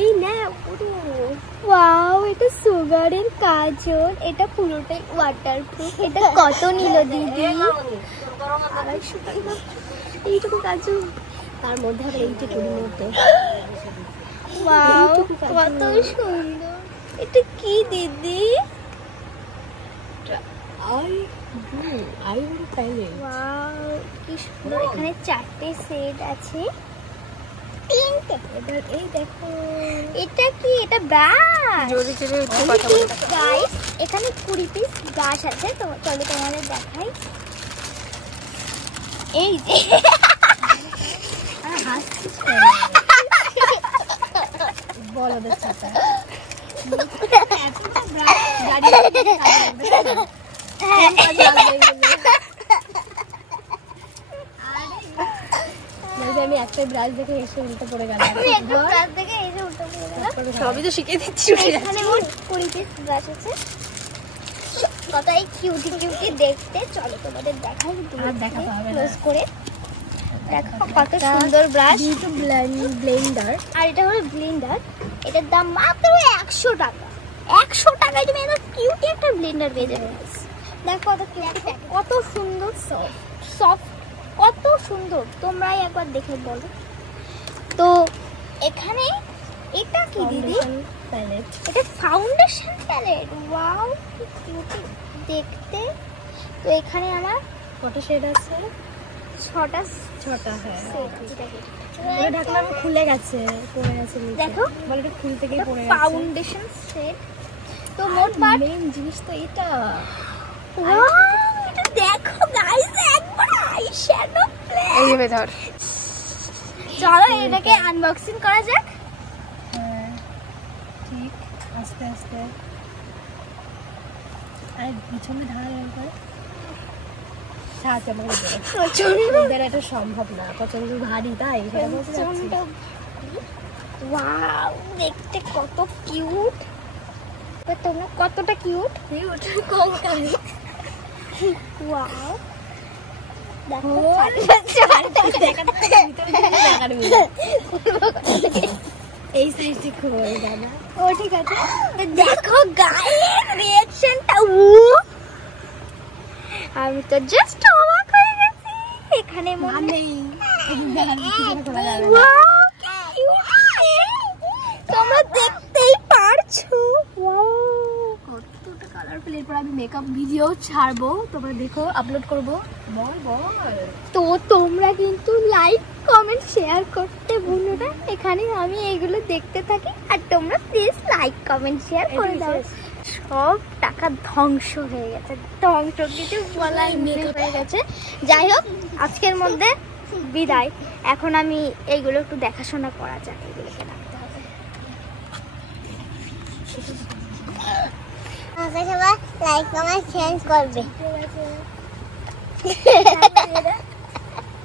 এই না পুরো ওয়াও, এটা সুগারের কাজল, এটা পুরোটাই ওয়াটারপ্রুফ। এটা কত নিল দিদি? এইটুকু কাজল, তার মধ্যে আবার এইটুকুর মধ্যে। ওয়াও কত সুন্দর। এটা কি দিদি? কি সুন্দর। এখানে 4টে সেট আছে। এই দেখো, এটা কি? এটা ব্রাশ। গাইস এখানে 20 পিস ব্রাশ আছে। তো চলো তোমাদের দেখাই। এই যে বলদের ছাতা। আমি একটা ব্রাশ দেখে এসে উল্টো পড়ে গেলাম। সবই তো শিখে দিচ্ছি। এখানে মোট 20 পিস ব্রাশ আছে। কতই কিউটি কিউটি দেখতে। চলো তোমাদের দেখাই। দেখাতে হবে ক্লোজ করে। দেখো কত সুন্দর ব্রাশ। ব্লেন্ডার। আর এটা হলো ব্লেন্ডার। এটার দাম মাত্র 100 টাকা। 100 টাকায় তুমি এত কিউটি একটা ব্লেন্ডার পেয়ে যাবে। দেখো কত কিউটি, কত সুন্দর, সফট, কত সুন্দর। তোমরাই একবার দেখে বলো। তো এখানে এটা কি দিদি? প্যালেট। এটা ফাউন্ডেশন প্যালেট। ওয়াও কি কিউটি দেখতে। তো এখানে আমার কত শেড আছে? 6টা। হ্যাঁ, ঢাকনা খুলে গেছে, পড়ে গেছে। দেখো বলে এটা খুলতে গিয়ে পড়ে গেছে। Foundation set. তো মোট মেইন জিনিস তো এটা। ওয়াও এটা দেখো গাইস, একবার আইশ্যাডো প্লেট। এই যে ধর। চলো এটাকে আনবক্সিং করা যাক। হ্যাঁ ঠিক, আস্তে আস্তে। আর পিছনে ঢাল করে এটা সম্ভব না, প্রচন্ড ভারী। তাই ওয়াও দেখতে কত কিউট। তোমরা কতটা কিউট। ওয়াও দেখো এই সাইজটি খুব জানা। ও ঠিক আছে। দেখো গাইস রিঅ্যাকশনটা। আমি তো জাস্ট অবাক হয়ে গেছি। এখানে মনে তোমরা দেখতেই পারছো কতটা কালারফুল। এরপর আমি মেকআপ ভিডিও ছাড়বো, তোমরা দেখো, আপলোড করবো। তো তোমরা কিন্তু লাইক কমেন্ট শেয়ার করতে ভুলো না। এখানে আমি এগুলো দেখতে থাকি আর তোমরা প্লিজ লাইক কমেন্ট শেয়ার করে দাও। সব টাকা ধ্বংস হয়ে গেছে, ধ্বংস কিছু বলার নেই হয়ে গেছে। যাই হোক আজকের মধ্যে বিদায়। এখন আমি এইগুলো একটু দেখাশোনা করা যাক, এগুলোকে রাখতে হবে। সবাই লাইক কমেন্ট শেয়ার করবে।